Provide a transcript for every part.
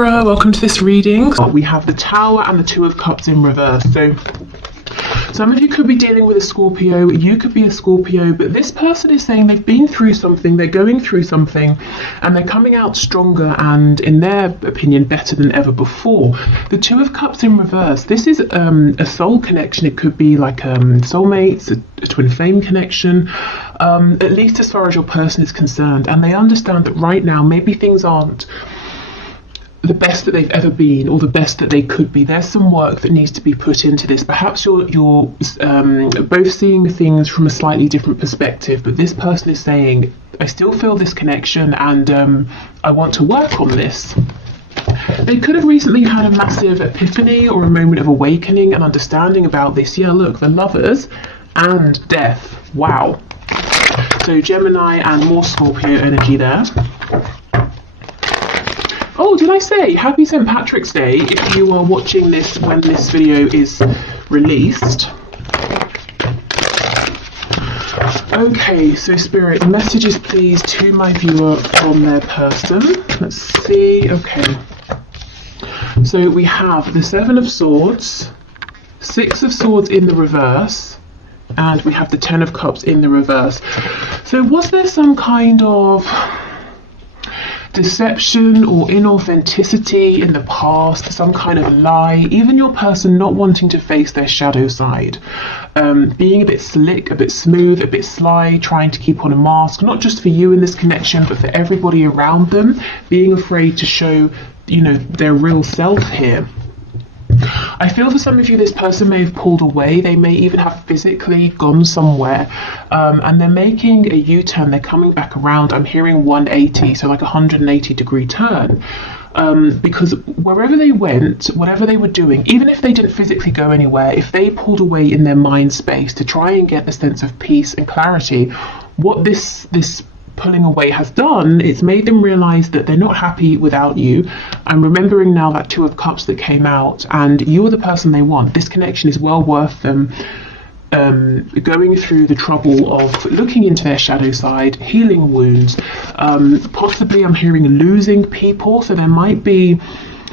Libra, welcome to this reading. We have the Tower and the Two of Cups in reverse. So some of you could be dealing with a Scorpio, you could be a Scorpio, but this person is saying they've been through something, they're going through something, and they're coming out stronger and, in their opinion, better than ever before. The Two of Cups in reverse, this is a soul connection. It could be like soulmates, a twin flame connection, at least as far as your person is concerned. And they understand that right now, maybe things aren't the best that they've ever been or the best that they could be. There's some work that needs to be put into this. Perhaps you're both seeing things from a slightly different perspective, but this person is saying, I still feel this connection and I want to work on this. They could have recently had a massive epiphany or a moment of awakening and understanding about this. Yeah, look, the Lovers and Death. Wow. So Gemini and more Scorpio energy there. Oh, did I say happy St. Patrick's Day if you are watching this when this video is released. Okay, so Spirit, messages please to my viewer from their person. Let's see. Okay. So we have the Seven of Swords, Six of Swords in the reverse, and we have the Ten of Cups in the reverse. So was there some kind of deception or inauthenticity in the past, some kind of lie, even your person not wanting to face their shadow side, being a bit slick, a bit smooth, a bit sly, trying to keep on a mask, not just for you in this connection, but for everybody around them, being afraid to show, you know, their real self here. I feel for some of you, this person may have pulled away. They may even have physically gone somewhere, and they're making a U-turn. They're coming back around. I'm hearing 180, so like a 180-degree turn, because wherever they went, whatever they were doing, even if they didn't physically go anywhere, if they pulled away in their mind space to try and get the sense of peace and clarity, what this pulling away has done, it's made them realize that they're not happy without you. I'm remembering now that Two of Cups that came out, and you are the person they want. This connection is well worth them going through the trouble of looking into their shadow side, healing wounds. Possibly I'm hearing losing people, so there might be,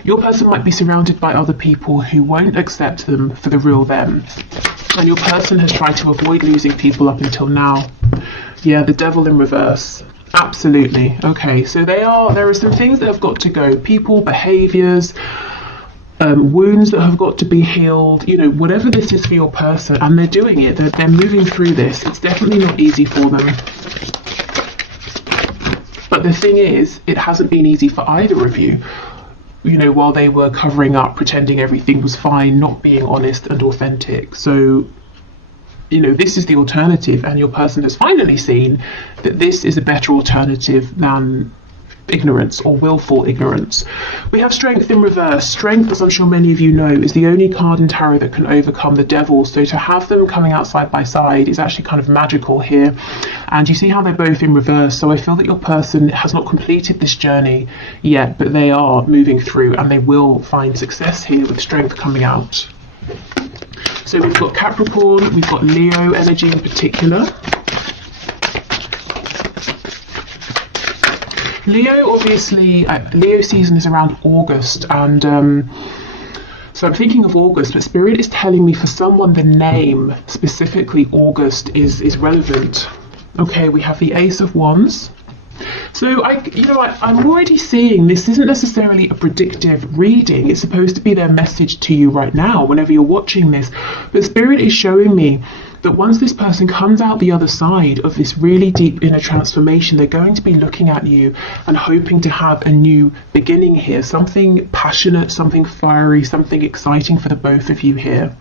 your person might be surrounded by other people who won't accept them for the real them, and your person has tried to avoid losing people up until now. Yeah, the Devil in reverse. Absolutely. Okay, so there are some things that have got to go. People, behaviors, wounds that have got to be healed, you know, whatever this is for your person, and they're doing it. They're moving through this. It's definitely not easy for them. But the thing is, it hasn't been easy for either of you. You know, while they were covering up, pretending everything was fine, not being honest and authentic. So, you know, this is the alternative, and your person has finally seen that this is a better alternative than ignorance or willful ignorance. We have Strength in reverse. Strength, as I'm sure many of you know, is the only card in tarot that can overcome the devil. So to have them coming out side by side is actually kind of magical here. And you see how they're both in reverse. So I feel that your person has not completed this journey yet, but they are moving through, and they will find success here with Strength coming out. So we've got Capricorn, we've got Leo energy in particular. Leo, obviously, Leo season is around August, and so I'm thinking of August, but Spirit is telling me for someone the name, specifically August, is relevant. Okay, we have the Ace of Wands. So I'm already seeing this isn't necessarily a predictive reading. It's supposed to be their message to you right now, whenever you're watching this. But Spirit is showing me that once this person comes out the other side of this really deep inner transformation, they're going to be looking at you and hoping to have a new beginning here. Something passionate, something fiery, something exciting for the both of you here.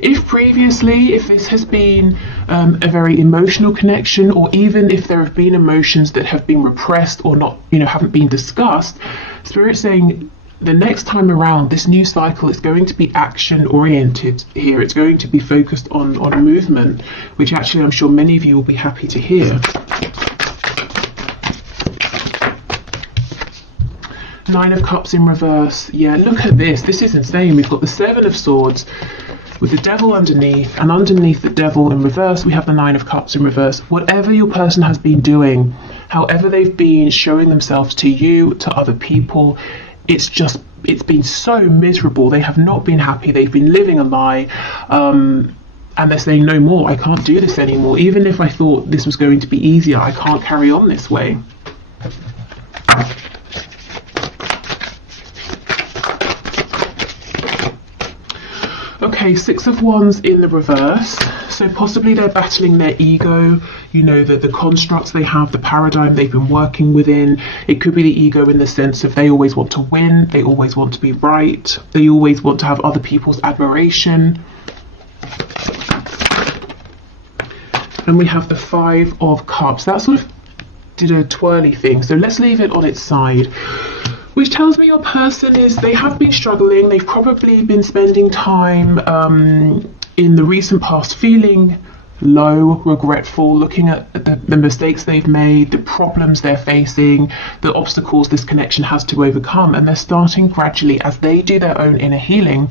If previously, if this has been a very emotional connection, or even if there have been emotions that have been repressed or not, you know, haven't been discussed, Spirit's saying the next time around, this new cycle is going to be action oriented here. It's going to be focused on movement, which actually I'm sure many of you will be happy to hear. Nine of Cups in reverse. Yeah, look at this. This is insane. We've got the Seven of Swords with the Devil underneath, and underneath the Devil in reverse we have the Nine of Cups in reverse. Whatever your person has been doing however they've been showing themselves to you, to other people, it's been so miserable. They have not been happy. They've been living a lie. And they're saying, no more, I can't do this anymore. Even if I thought this was going to be easier, I can't carry on this way. Okay, Six of Wands in the reverse. So possibly they're battling their ego, you know, the constructs they have, the paradigm they've been working within. It could be the ego in the sense of they always want to win, they always want to be right, they always want to have other people's admiration. And we have the Five of Cups. That sort of did a twirly thing. So let's leave it on its side. Which tells me your person they have been struggling. They've probably been spending time in the recent past feeling low, regretful, looking at the mistakes they've made, the problems they're facing, the obstacles this connection has to overcome. And they're starting gradually, as they do their own inner healing,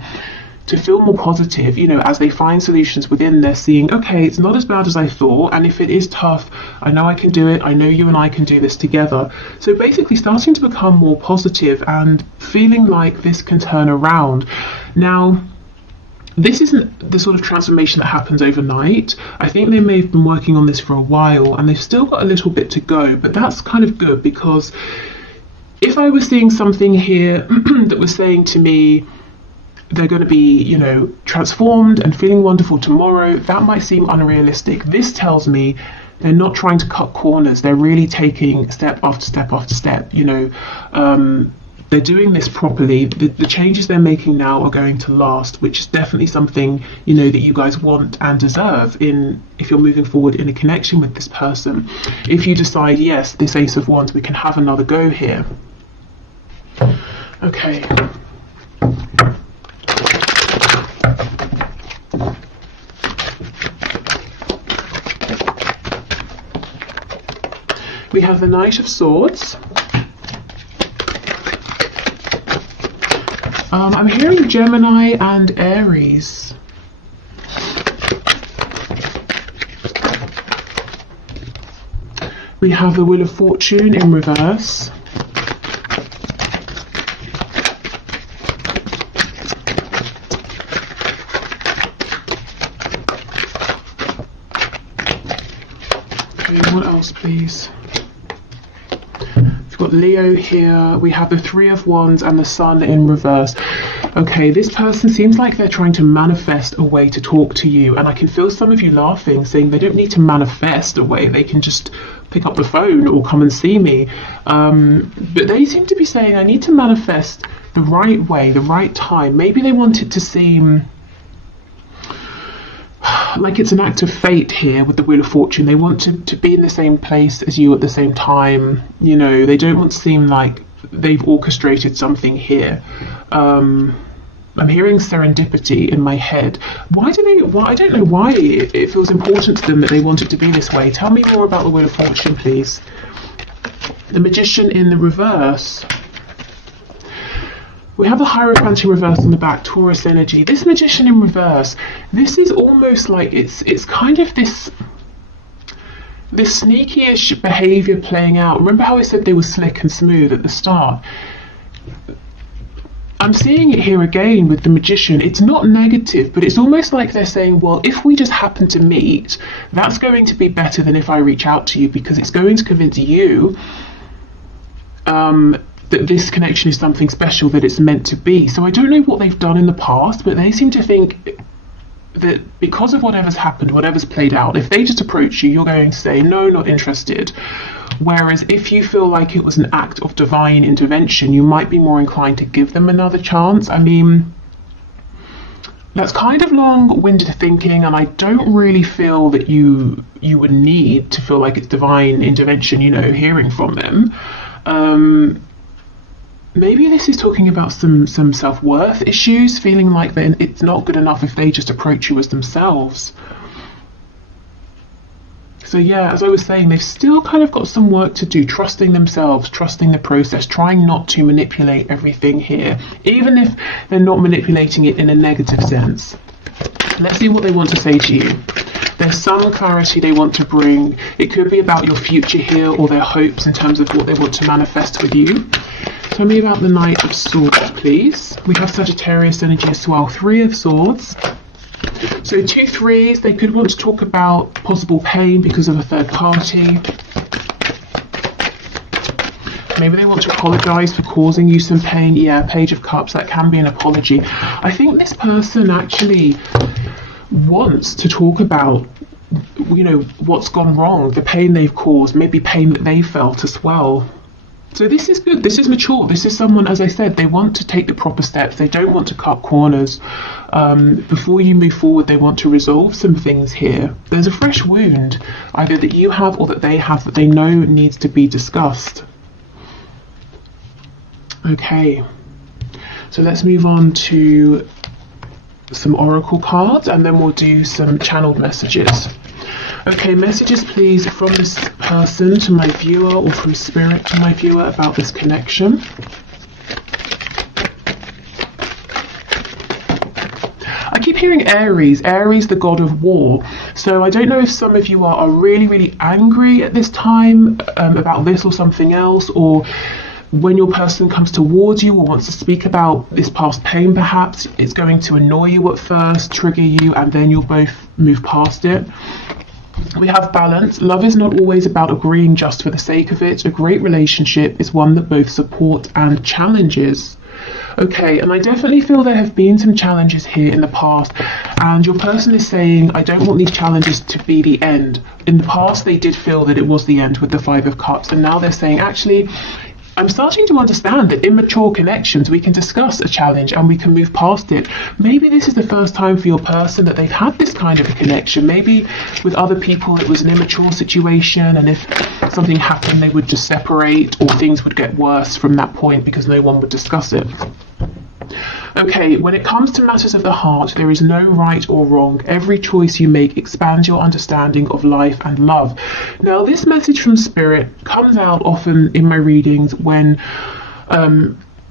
to feel more positive. You know, as they find solutions within, they're seeing, okay, it's not as bad as I thought, and if it is tough, I know I can do it, I know you and I can do this together. So basically starting to become more positive and feeling like this can turn around. Now, this isn't the sort of transformation that happens overnight. I think they may have been working on this for a while, and they've still got a little bit to go, but that's kind of good, because if I was seeing something here that was saying to me, they're going to be, you know, transformed and feeling wonderful tomorrow, that might seem unrealistic. This tells me they're not trying to cut corners. They're really taking step after step after step. You know, they're doing this properly. The changes they're making now are going to last, which is definitely something, you know, that you guys want and deserve if you're moving forward in a connection with this person. If you decide, yes, this Ace of Wands, we can have another go here. Okay. We have the Knight of Swords. I'm hearing Gemini and Aries. We have the Wheel of Fortune in reverse. Okay, what else, please? Got Leo here. We have the Three of Wands and the Sun in reverse. Okay, this person seems like they're trying to manifest a way to talk to you, and I can feel some of you laughing, saying they don't need to manifest a way, they can just pick up the phone or come and see me. But they seem to be saying, I need to manifest the right way, the right time. Maybe they want it to seem like it's an act of fate here with the Wheel of Fortune. They want to be in the same place as you at the same time. You know, they don't want to seem like they've orchestrated something here. I'm hearing serendipity in my head. I don't know why it feels important to them that they want it to be this way. Tell me more about the Wheel of Fortune, please. The Magician in the reverse. We have the Hierophant in reverse on the back, Taurus energy. This Magician in reverse, this is almost like it's kind of this sneaky-ish behaviour playing out. Remember how I said they were slick and smooth at the start? I'm seeing it here again with the Magician. It's not negative, but it's almost like they're saying, well, if we just happen to meet, that's going to be better than if I reach out to you, because it's going to convince you that this connection is something special, that it's meant to be. So I don't know what they've done in the past, but they seem to think that because of whatever's happened, whatever's played out, if they just approach you, you're going to say, no, not interested. Whereas if you feel like it was an act of divine intervention, you might be more inclined to give them another chance. I mean, that's kind of long-winded thinking, and I don't really feel that you would need to feel like it's divine intervention, you know, hearing from them. Maybe this is talking about some self-worth issues, feeling like it's not good enough if they just approach you as themselves. So yeah, as I was saying, they've still kind of got some work to do, trusting themselves, trusting the process, trying not to manipulate everything here, even if they're not manipulating it in a negative sense. Let's see what they want to say to you. There's some clarity they want to bring. It could be about your future here or their hopes in terms of what they want to manifest with you. Tell me about the Knight of Swords, please. We have Sagittarius energy as well. 3 of Swords. So 2 threes, they could want to talk about possible pain because of a third party. Maybe they want to apologise for causing you some pain. Yeah, Page of Cups, that can be an apology. I think this person actually wants to talk about, you know, what's gone wrong, the pain they've caused, maybe pain that they felt as well. So this is good, this is mature, this is someone, as I said, they want to take the proper steps, they don't want to cut corners. Before you move forward, they want to resolve some things here. There's a fresh wound, either that you have or that they have, that they know needs to be discussed. Okay, so let's move on to some oracle cards and then we'll do some channeled messages. Okay, messages please from this person to my viewer or from spirit to my viewer about this connection. I keep hearing Aries, the god of war. So I don't know if some of you are really, really angry at this time about this or something else, or when your person comes towards you or wants to speak about this past pain, perhaps it's going to annoy you at first, trigger you, and then you'll both move past it. We have balance. Love is not always about agreeing just for the sake of it. A great relationship is one that both support and challenges. Okay, and I definitely feel there have been some challenges here in the past, and your person is saying, I don't want these challenges to be the end. In the past, they did feel that it was the end with the 5 of Cups, and now they're saying, actually, I'm starting to understand that in mature connections we can discuss a challenge and we can move past it. Maybe this is the first time for your person that they've had this kind of a connection. Maybe with other people it was an immature situation, and if something happened they would just separate, or things would get worse from that point because no one would discuss it. Okay, when it comes to matters of the heart, there is no right or wrong. Every choice you make expands your understanding of life and love. Now, this message from Spirit comes out often in my readings when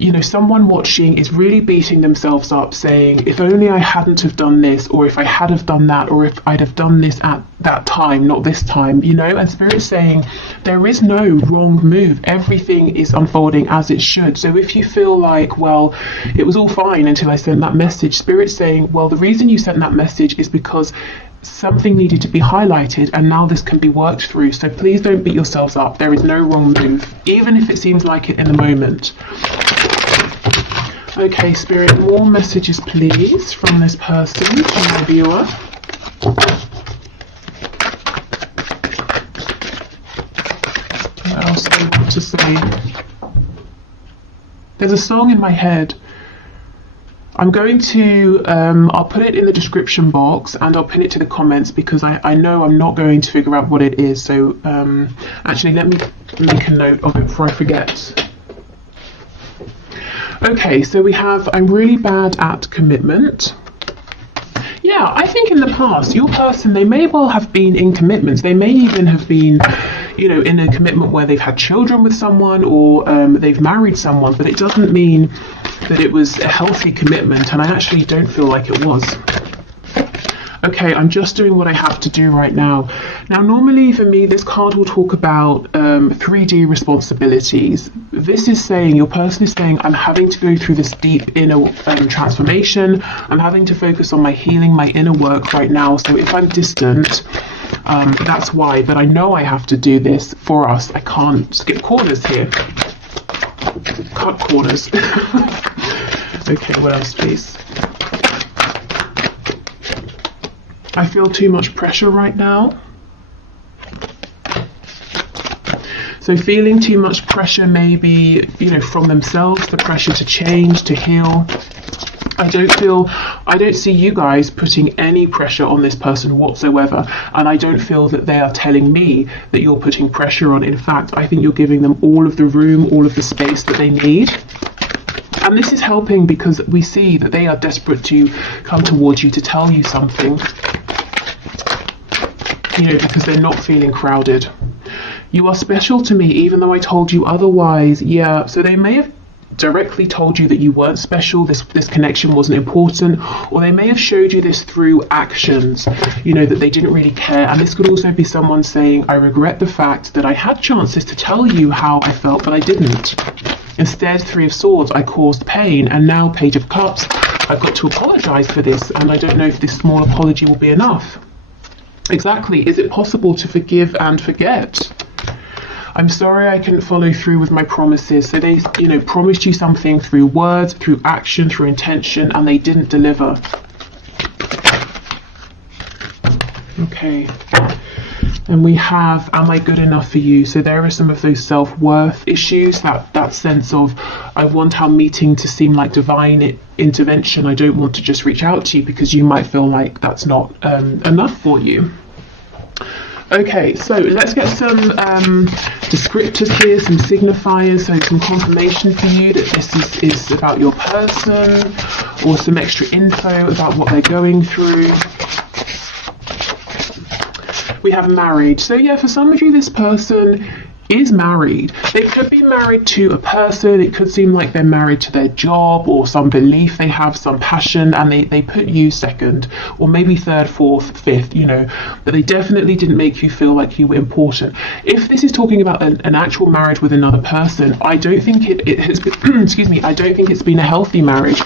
you know, someone watching is really beating themselves up saying, if only I hadn't have done this, or if I had have done that, or if I'd have done this at that time, not this time, you know. And Spirit's saying there is no wrong move, everything is unfolding as it should. So if you feel like, well, it was all fine until I sent that message, Spirit's saying, well, the reason you sent that message is because something needed to be highlighted, and now this can be worked through. So please don't beat yourselves up. There is no wrong move, even if it seems like it in the moment. Okay, Spirit, more messages please from this person to my viewer. What else do I want to say? There's a song in my head. I'm going to, I'll put it in the description box and I'll pin it to the comments because I know I'm not going to figure out what it is. So actually, let me make a note of it before I forget. Okay, so we have, I'm really bad at commitment. Yeah, I think in the past, your person, they may well have been in commitments. They may even have been, you know, in a commitment where they've had children with someone, or they've married someone, but it doesn't mean that it was a healthy commitment, and I actually don't feel like it was. Okay, I'm just doing what I have to do right now. Now, normally for me, this card will talk about 3D responsibilities. This is saying, your person is saying, I'm having to go through this deep inner transformation. I'm having to focus on my healing, my inner work right now. So if I'm distant, that's why. But I know I have to do this for us. I can't skip corners here. Cut corners. Okay, what else, please? I feel too much pressure right now. So feeling too much pressure, maybe, you know, from themselves, the pressure to change, to heal. I don't see you guys putting any pressure on this person whatsoever. And I don't feel that they are telling me that you're putting pressure on. In fact, I think you're giving them all of the room, all of the space that they need. And this is helping because we see that they are desperate to come towards you to tell you something, you know, because they're not feeling crowded. You are special to me, even though I told you otherwise. Yeah, so they may have directly told you that you weren't special, this connection wasn't important, or they may have showed you this through actions, you know, that they didn't really care. And this could also be someone saying, I regret the fact that I had chances to tell you how I felt, but I didn't. Instead, Three of Swords, I caused pain, and now Page of Cups, I've got to apologize for this, and I don't know if this small apology will be enough. Exactly. Is it possible to forgive and forget? I'm sorry I couldn't follow through with my promises. So they, you know, promised you something through words, through action, through intention, and they didn't deliver. Okay. And we have, am I good enough for you? So there are some of those self-worth issues, that sense of, I want our meeting to seem like divine intervention. I don't want to just reach out to you because you might feel like that's not enough for you. Okay, so let's get some descriptors here, some signifiers, so some confirmation for you that this is about your person, or some extra info about what they're going through. We have married. So yeah, for some of you, this person is married. They could be married to a person. It could seem like they're married to their job or some belief they have, some passion, and they put you second, or maybe third, fourth, fifth, you know, but they definitely didn't make you feel like you were important. If this is talking about an actual marriage with another person, I don't think it has been, excuse me, I don't think it's been a healthy marriage.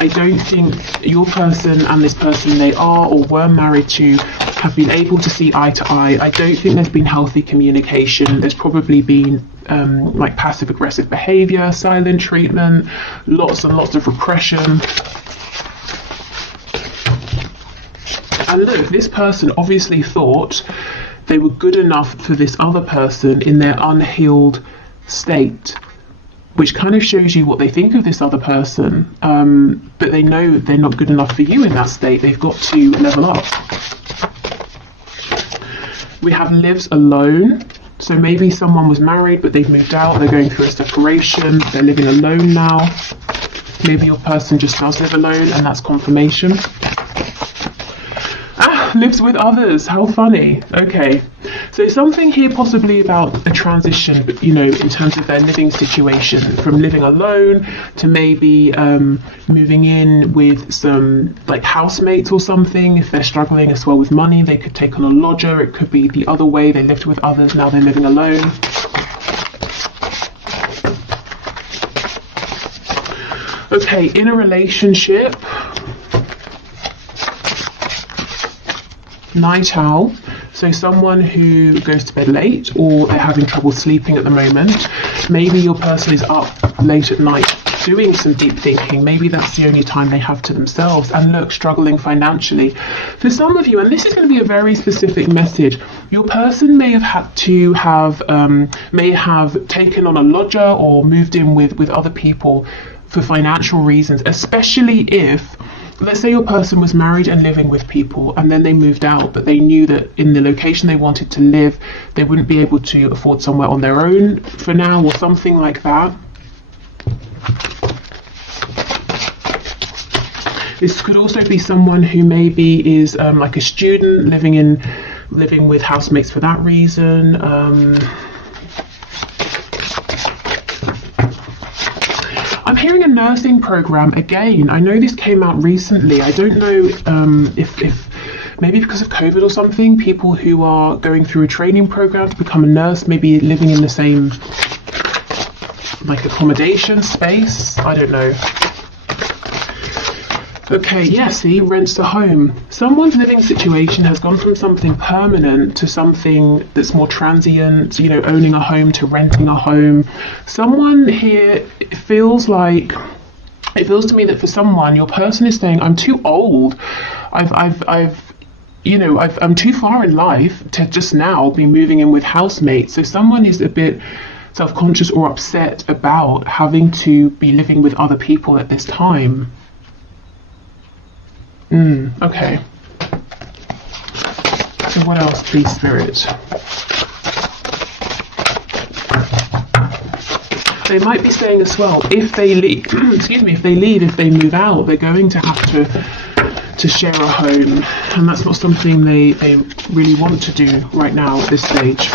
I don't think your person and this person they are or were married to have been able to see eye to eye. I don't think there's been healthy communication. There's probably been like passive aggressive behavior, silent treatment, lots and lots of repression. And look, this person obviously thought they were good enough for this other person in their unhealed state, which kind of shows you what they think of this other person, but they know they're not good enough for you in that state. They've got to level up. We have lives alone. So maybe someone was married, but they've moved out, they're going through a separation, they're living alone now. Maybe your person just does live alone, and that's confirmation. Lives with others, how funny. Okay, so something here possibly about a transition, but you know, in terms of their living situation, from living alone to maybe moving in with some like housemates or something. If they're struggling as well with money, they could take on a lodger. It could be the other way, they lived with others, now they're living alone. Okay, in a relationship, night owl, so someone who goes to bed late or they're having trouble sleeping at the moment. Maybe your person is up late at night doing some deep thinking. Maybe that's the only time they have to themselves, and look, struggling financially. For some of you, and this is going to be a very specific message, your person may have had to have taken on a lodger or moved in with other people for financial reasons, especially if, let's say your person was married and living with people and then they moved out, but they knew that in the location they wanted to live, they wouldn't be able to afford somewhere on their own for now or something like that. This could also be someone who maybe is like a student living with housemates for that reason. I'm hearing a nursing program again. I know this came out recently. I don't know if maybe because of COVID or something, people who are going through a training program to become a nurse, maybe living in the same like accommodation space. I don't know. Okay, yeah, see, rents a home. Someone's living situation has gone from something permanent to something that's more transient, you know, owning a home to renting a home. Someone here, it feels to me that for someone, your person is saying, I'm too old. I'm too far in life to just now be moving in with housemates. So someone is a bit self-conscious or upset about having to be living with other people at this time. Okay. So what else, please, Spirit? They might be saying as well, if they leave, if they move out, they're going to have to share a home, and that's not something they really want to do right now at this stage.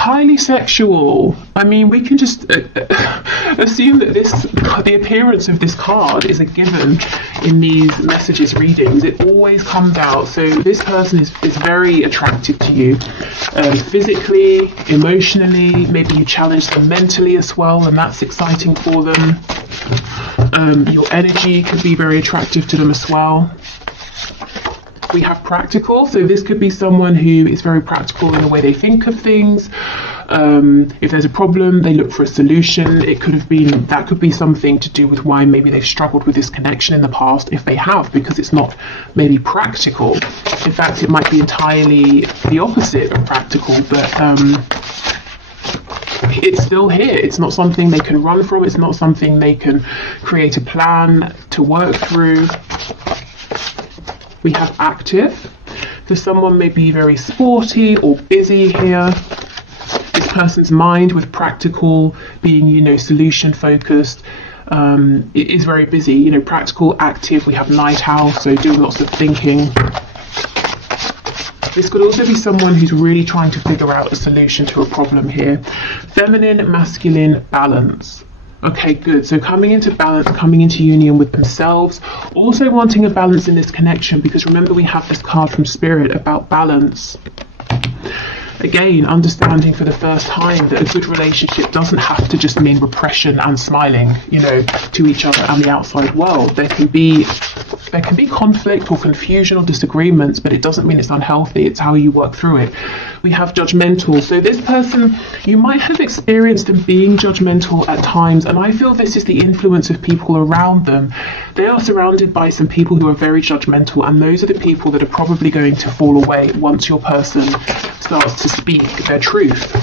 highly sexual. I mean, we can just assume that the appearance of this card is a given in these messages readings. It always comes out. So this person is very attractive to you, physically, emotionally. Maybe you challenge them mentally as well, and that's exciting for them. Your energy could be very attractive to them as well. We have practical, so this could be someone who is very practical in the way they think of things. If there's a problem, they look for a solution. That could be something to do with why maybe they've struggled with this connection in the past, if they have, because it's not maybe practical. In fact, it might be entirely the opposite of practical, but it's still here. It's not something they can run from. It's not something they can create a plan to work through. We have active. So someone may be very sporty or busy here. This person's mind, with practical being, solution focused, it is very busy. Practical, active. We have night owl, so doing lots of thinking. This could also be someone who's really trying to figure out a solution to a problem here. Feminine, masculine, balance. Okay, good. So coming into balance, coming into union with themselves, also wanting a balance in this connection, because remember we have this card from Spirit about balance. Again, understanding for the first time that a good relationship doesn't have to just mean repression and smiling, to each other and the outside world. There can be conflict or confusion or disagreements, but it doesn't mean it's unhealthy. It's how you work through it. We have judgmental. So this person, you might have experienced them being judgmental at times, and I feel this is the influence of people around them. They are surrounded by some people who are very judgmental, and those are the people that are probably going to fall away once your person starts to speak their truth.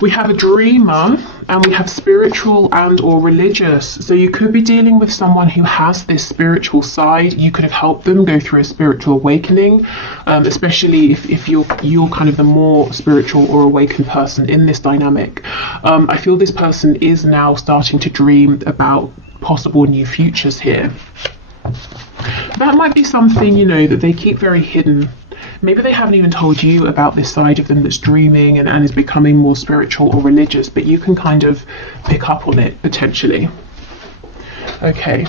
We have a dreamer, and we have spiritual and or religious. So you could be dealing with someone who has this spiritual side. You could have helped them go through a spiritual awakening, especially if you're kind of the more spiritual or awakened person in this dynamic. I feel this person is now starting to dream about possible new futures here. That might be something, that they keep very hidden. Maybe they haven't even told you about this side of them that's dreaming and is becoming more spiritual or religious, but you can kind of pick up on it potentially. Okay.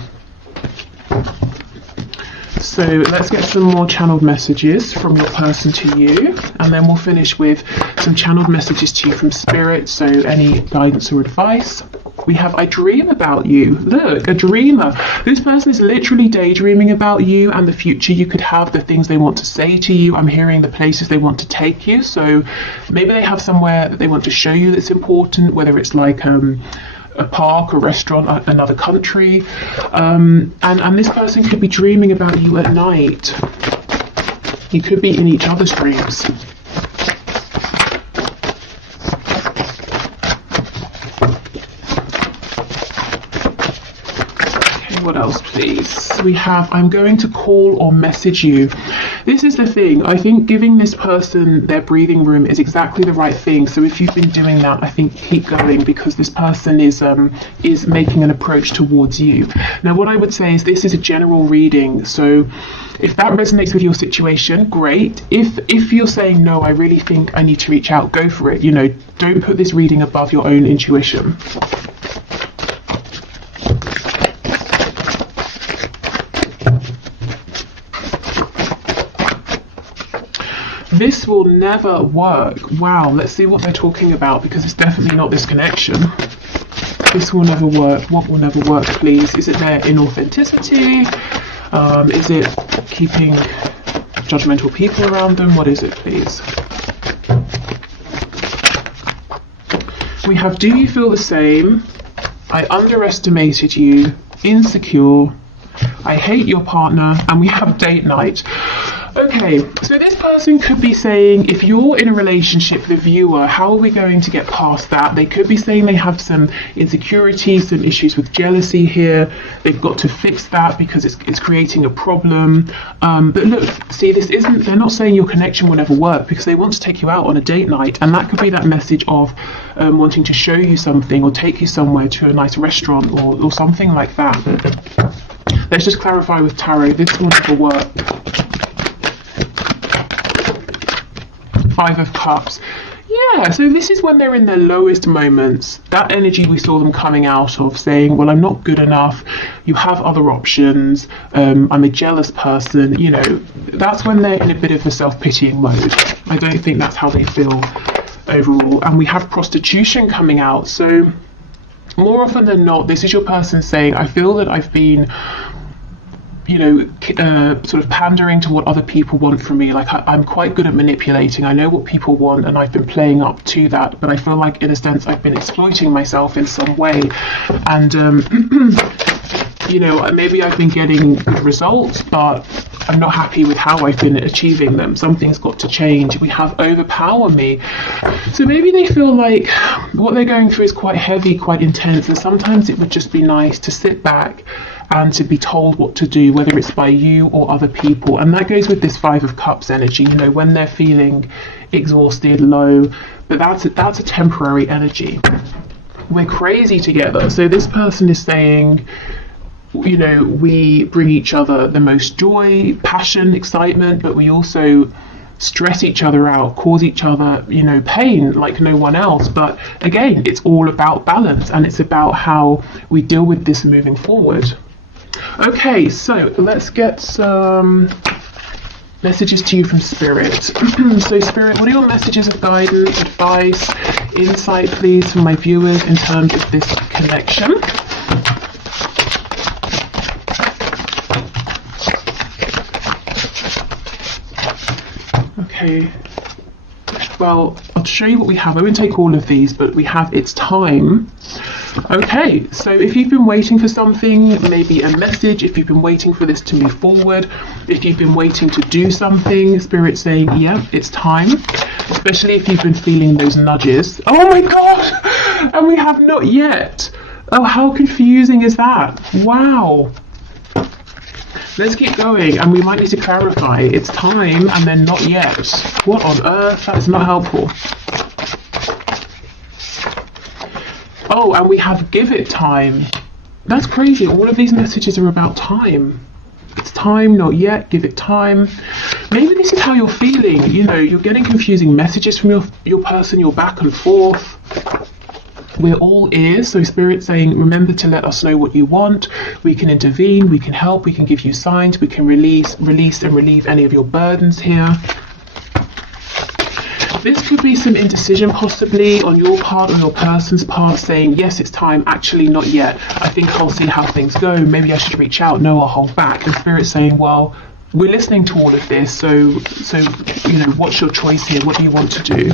So let's get some more channeled messages from your person to you, and then we'll finish with some channeled messages to you from Spirit, so any guidance or advice. We have, I dream about you. Look, a dreamer. This person is literally daydreaming about you and the future you could have, the things they want to say to you. I'm hearing the places they want to take you. So maybe they have somewhere that they want to show you that's important, whether it's like a park, a restaurant, another country. And this person could be dreaming about you at night. You could be in each other's dreams. What else, please? We have, I'm going to call or message you. This is the thing. I think giving this person their breathing room is exactly the right thing. So if you've been doing that, I think keep going, because this person is making an approach towards you. Now, what I would say is this is a general reading. So if that resonates with your situation, great. If you're saying, no, I really think I need to reach out, go for it. Don't put this reading above your own intuition. This will never work. Wow, let's see what they're talking about, because it's definitely not this connection. This will never work. What will never work, please? Is it their inauthenticity? Is it keeping judgmental people around them? What is it, please? We have, do you feel the same? I underestimated you. Insecure. I hate your partner. And we have date night. Okay, so this person could be saying, if you're in a relationship, the viewer, how are we going to get past that? They could be saying they have some insecurities, some issues with jealousy here. They've got to fix that because it's creating a problem. But look, see, they're not saying your connection will never work, because they want to take you out on a date night. And that could be that message of wanting to show you something or take you somewhere to a nice restaurant or something like that. Let's just clarify with tarot, this will never work. Five of Cups. Yeah, so this is when they're in their lowest moments. That energy we saw them coming out of, saying, well, I'm not good enough, you have other options, I'm a jealous person, you know, that's when they're in a bit of a self-pitying mode. I don't think that's how they feel overall. And we have prostitution coming out, so more often than not, this is your person saying, I feel that I've been, you know, sort of pandering to what other people want from me. Like I'm quite good at manipulating. I know what people want and I've been playing up to that, but I feel like in a sense I've been exploiting myself in some way. And, you know, maybe I've been getting good results, but I'm not happy with how I've been achieving them. Something's got to change. We have overpower me. So maybe they feel like what they're going through is quite heavy, quite intense, and sometimes it would just be nice to sit back and to be told what to do, whether it's by you or other people. And that goes with this Five of Cups energy, you know, when they're feeling exhausted, low, but that's a temporary energy. We're crazy together. So this person is saying, you know, we bring each other the most joy, passion, excitement, but we also stress each other out, cause each other, you know, pain like no one else. But again, it's all about balance, and it's about how we deal with this moving forward. Okay, so let's get some messages to you from Spirit. So Spirit, what are your messages of guidance, advice, insight, please, for my viewers in terms of this connection? Okay, well, I'll show you what we have. I won't take all of these, but we have It's Time. Okay, so if you've been waiting for something, maybe a message, if you've been waiting for this to move forward, if you've been waiting to do something, Spirit saying, yeah, it's time. Especially if you've been feeling those nudges. Oh my God! And we have not yet. Oh, how confusing is that? Wow. Let's keep going, and we might need to clarify. It's time and then not yet. What on earth? That's not helpful. Oh, and we have give it time. That's crazy. All of these messages are about time. It's time, not yet, give it time. Maybe this is how you're feeling. You know, you're getting confusing messages from your person, you're back and forth. We're all ears, so Spirit's saying, remember to let us know what you want. We can intervene, we can help, we can give you signs, we can release and relieve any of your burdens here. This could be some indecision possibly on your part or your person's part, saying, yes, it's time, actually not yet. I think I'll see how things go. Maybe I should reach out. No, I'll hold back. And Spirit's saying, well, we're listening to all of this, so you know, what's your choice here? What do you want to do?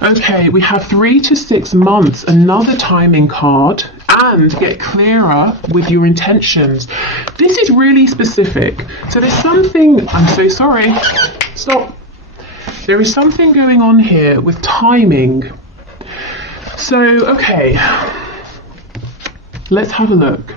Okay, we have 3 to 6 months, another timing card, and get clearer with your intentions. This is really specific. So there's something, I'm so sorry, stop. There is something going on here with timing. So, okay, let's have a look.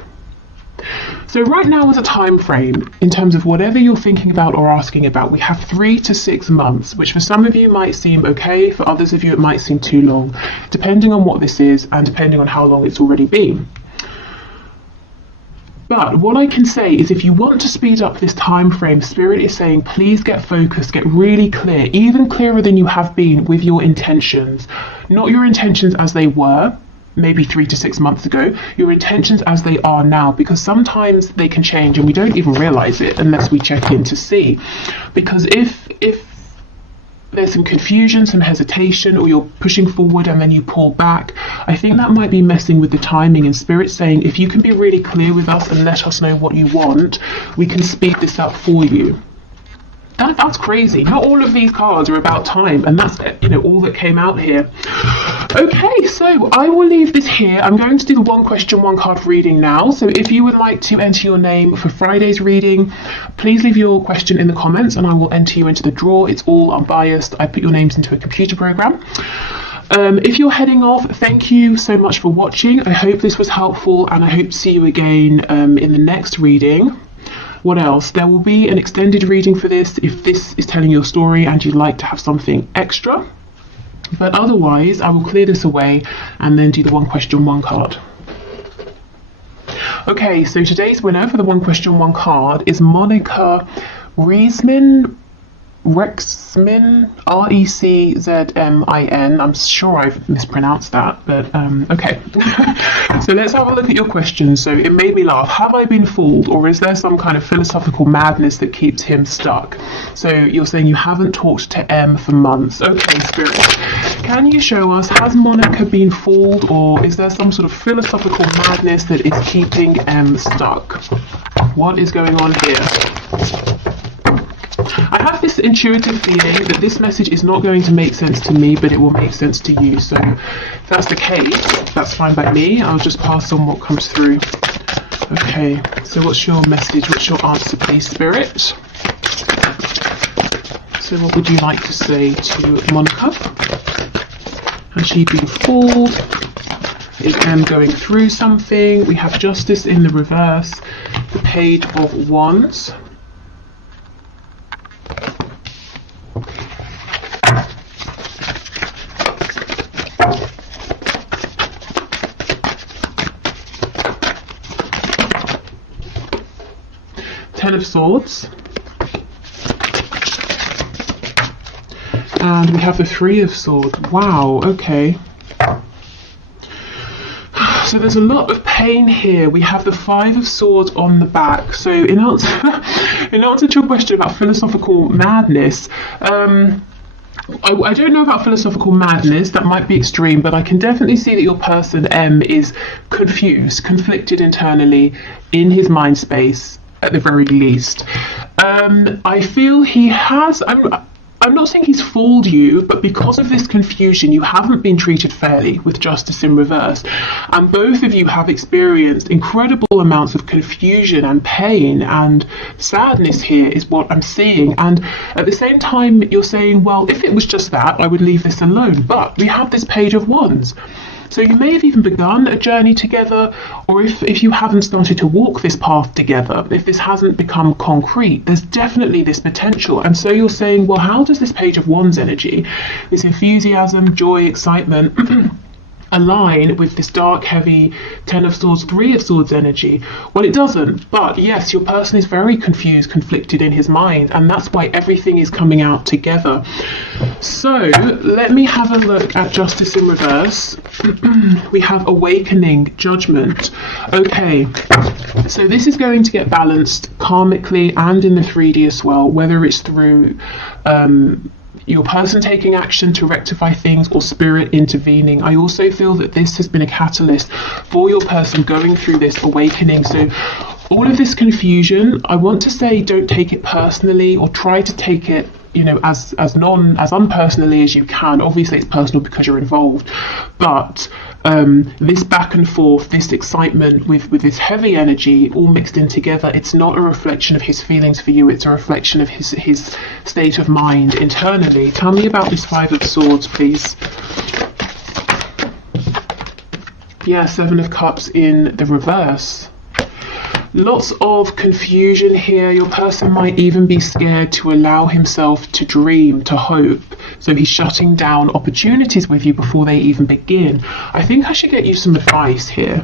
So right now is a time frame in terms of whatever you're thinking about or asking about. We have 3 to 6 months, which for some of you might seem okay, for others of you it might seem too long, depending on what this is and depending on how long it's already been. But what I can say is if you want to speed up this time frame, Spirit is saying please get focused, get really clear, even clearer than you have been with your intentions. Not your intentions as they were, maybe 3 to 6 months ago, your intentions as they are now, because sometimes they can change and we don't even realize it unless we check in to see. Because if there's some confusion, some hesitation, or you're pushing forward and then you pull back, I think that might be messing with the timing. And Spirit saying if you can be really clear with us and let us know what you want, we can speed this up for you. That's crazy. Not all of these cards are about time, and that's, you know, all that came out here. Okay, so I will leave this here. I'm going to do the 1 question, 1 card reading now. So if you would like to enter your name for Friday's reading, please leave your question in the comments and I will enter you into the draw. It's all unbiased. I put your names into a computer program. If you're heading off, thank you so much for watching. I hope this was helpful, and I hope to see you again in the next reading. What else? There will be an extended reading for this if this is telling your story and you'd like to have something extra. But otherwise, I will clear this away and then do the 1 question, 1 card. Okay, so today's winner for the 1 question, 1 card is Monica Riesman. Rexmin, Reczmin. I'm sure I've mispronounced that, but okay. So let's have a look at your question. So it made me laugh. Have I been fooled, or is there some kind of philosophical madness that keeps him stuck? So you're saying you haven't talked to M for months. Okay, Spirit. Can you show us, has Monica been fooled, or is there some sort of philosophical madness that is keeping M stuck? What is going on here? I have this intuitive feeling that this message is not going to make sense to me, but it will make sense to you. So if that's the case, that's fine by me. I'll just pass on what comes through. Okay, so what's your message? What's your answer, please, Spirit? So what would you like to say to Monica? Has she been fooled? Is M going through something? We have Justice in the reverse, the Page of Wands. Ten of Swords, and we have the Three of Swords. Wow, okay. So there's a lot of pain here. We have the Five of Swords on the back. So in answer to your question about philosophical madness, I don't know about philosophical madness, that might be extreme, but I can definitely see that your person M is confused, conflicted internally in his mind space, at the very least. I feel he has, I'm not saying he's fooled you, but because of this confusion, you haven't been treated fairly with Justice in reverse. And both of you have experienced incredible amounts of confusion and pain and sadness here is what I'm seeing. And at the same time, you're saying, well, if it was just that, I would leave this alone. But we have this Page of Wands. So you may have even begun a journey together, or if you haven't started to walk this path together, if this hasn't become concrete, there's definitely this potential. And so you're saying, well, how does this Page of Wands energy, this enthusiasm, joy, excitement, align with this dark, heavy Ten of Swords, Three of Swords energy? Well, it doesn't. But yes, your person is very confused, conflicted in his mind, and that's why everything is coming out together. So let me have a look at Justice in reverse. We have Awakening, Judgment. Okay, so this is going to get balanced karmically and in the 3D as well, whether it's through your person taking action to rectify things or spirit intervening. I also feel that this has been a catalyst for your person going through this awakening. So all of this confusion, I want to say, don't take it personally, or try to take it, you know, as unpersonally as you can. Obviously it's personal because you're involved, but this back and forth, this excitement with this heavy energy all mixed in together, it's not a reflection of his feelings for you, it's a reflection of his state of mind internally. Tell me about this Five of Swords, please. Yeah, Seven of Cups in the reverse. Lots of confusion here. Your person might even be scared to allow himself to dream, to hope. So he's shutting down opportunities with you before they even begin. I think I should get you some advice here.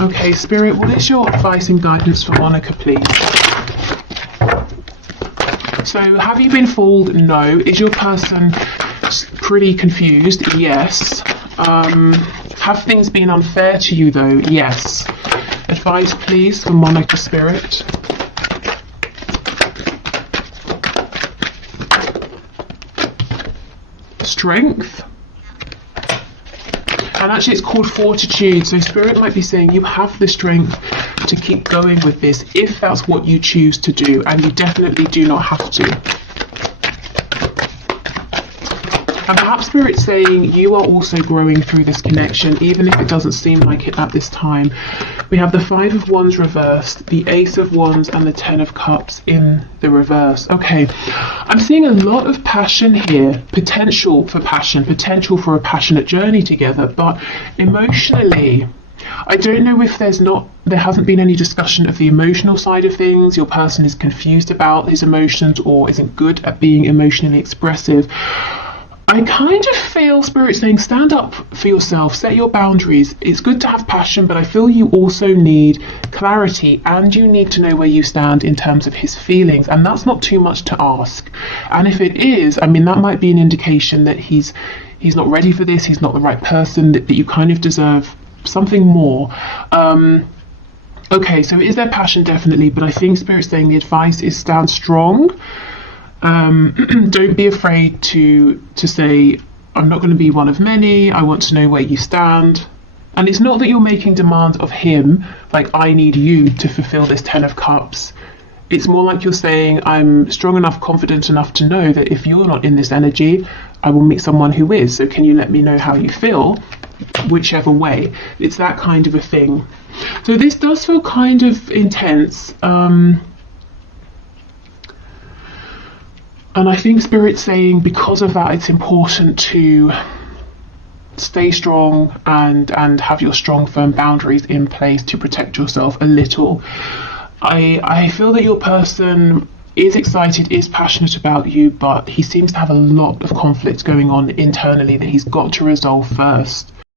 Okay, Spirit, what is your advice and guidance for Monica, please? So have you been fooled? No. Is your person pretty confused? Yes. Have things been unfair to you though? Yes. Advice, please, for Monica, Spirit. Strength. And actually it's called Fortitude. So Spirit might be saying you have the strength to keep going with this if that's what you choose to do, and you definitely do not have to. And perhaps Spirit's saying you are also growing through this connection, even if it doesn't seem like it at this time. We have the Five of Wands reversed, the Ace of Wands, and the Ten of Cups in the reverse. Okay, I'm seeing a lot of passion here, potential for passion, potential for a passionate journey together, but emotionally, I don't know if there hasn't been any discussion of the emotional side of things. Your person is confused about his emotions or isn't good at being emotionally expressive. I kind of feel Spirit saying stand up for yourself, set your boundaries. It's good to have passion, but I feel you also need clarity, and you need to know where you stand in terms of his feelings, and that's not too much to ask. And if it is, I mean, that might be an indication that he's not ready for this, he's not the right person, that you kind of deserve something more. Okay, so is there passion? Definitely, but I think Spirit's saying the advice is stand strong. Don't be afraid to say, I'm not going to be one of many, I want to know where you stand. And it's not that you're making demands of him, like I need you to fulfill this 10 of Cups. It's more like you're saying, I'm strong enough, confident enough to know that if you're not in this energy, I will meet someone who is. So can you let me know how you feel? Whichever way. It's that kind of a thing. So this does feel kind of intense. And I think Spirit's saying because of that, it's important to stay strong and have your strong, firm boundaries in place to protect yourself a little. I feel that your person is excited, is passionate about you, but he seems to have a lot of conflict going on internally that he's got to resolve first.